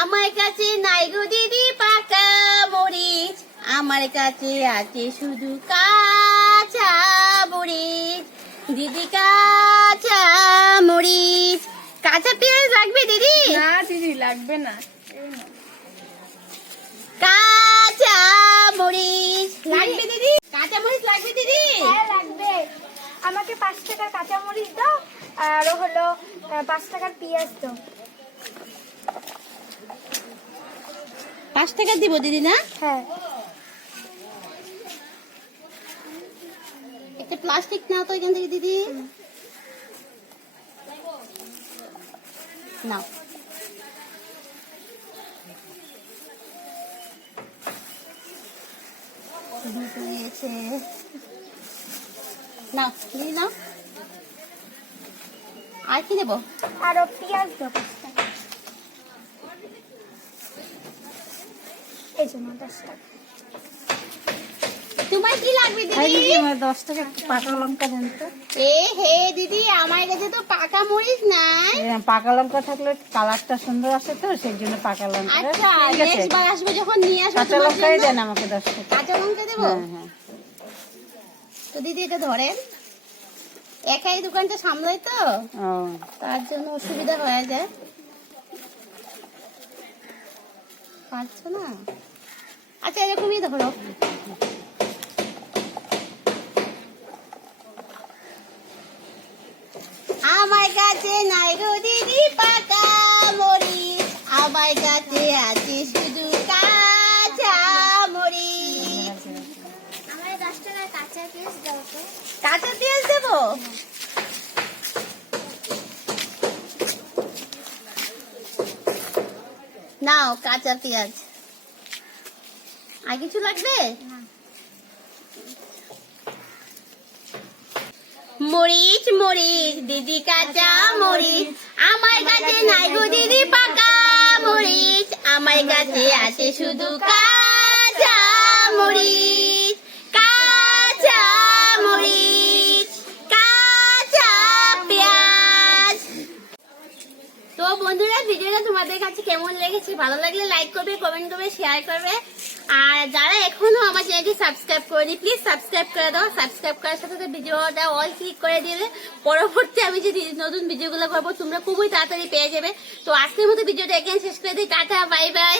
আমার কাছে নাই গো দিদি পাকা মরিচ, আমার কাছে আছে শুধু কাঁচা মরিচ। দিদি কাঁচা মরিচ, কাঁচা পেঁয়াজ লাগবে দিদি? না দিদি লাগবে না। কাঁচা মরিচ লাগবে দিদি? কাঁচা মরিচ লাগবে দিদি? হ্যাঁ লাগবে। আমাকে 5 টাকার কাঁচা মরিচ দাও, আর হলো 5 টাকার পেঁয়াজ দাও। 5 টাকা দিব দিদি না? হ্যাঁ। একটা প্লাস্টিক নাও তো এখান থেকে দিদি। নাও। নাও দিদি নাও। আর কি দেবো? আরো পেঁয়াজ দাও 5 টাকা। এই জন্য 10 টাকা। তোমার কি লাগবে দিদি? 10 টাকা পাকা লঙ্কা দেন তো। এ হে দিদি, আমার কাছে তো পাকা মরিচ নাই। পাকা লঙ্কা থাকলে কালারটা সুন্দর আসে তো, সেই জন্য পাকা লঙ্কা। আচ্ছা, নেক্সট বার আসবো যখন নিয়ে আসবো কাঁচা লঙ্কাই দেন আমাকে 10 টাকা। কাঁচা লঙ্কা দেবো? হ্যাঁ। তো দিদি এটা ধরেন, একাই দোকানটা সামলাই তো, তার জন্য অসুবিধা হয়ে যায়। পারছো না? আচ্ছা এরকমই ধরো। আমার কাছে নাই গো দিদি পাকা মরিচ, আমার কাছে আছে শুধু কাঁচা মরিচ। আমার 10 টাকা কাঁচা পেঁয়াজ দাও তো। কাঁচা পেঁয়াজ দেবো? নাও কাঁচা পেঁয়াজ। আর কিছু লাগবে? মরিচ মরিচ দিদি কাঁচা মরিচ, আমার কাছে নাই গো দিদি পাকা মরিচ, আমার কাছে আছে শুধু কাঁচা মরিচ। কাঁচা মরিচ, কাঁচা পেঁয়াজ। তো বন্ধুরা, ভিডিওটা তোমাদের কাছে কেমন লেগেছে? ভালো লাগলে লাইক করবে, কমেন্ট করবে, শেয়ার করবে। আর যারা এখনো আমার চ্যানেলটি সাবস্ক্রাইব করেনি, প্লিজ সাবস্ক্রাইব করে দাও। সাবস্ক্রাইব করার সাথে সাথে ভিডিওটা অল ক্লিক করে দিলে পরবর্তী আমি যে নতুন ভিডিওগুলো করবো তোমরা খুবই তাড়াতাড়ি পেয়ে যাবে। তো আজকের মতো ভিডিওটা এখানে শেষ করে দিই। Tata, bye bye.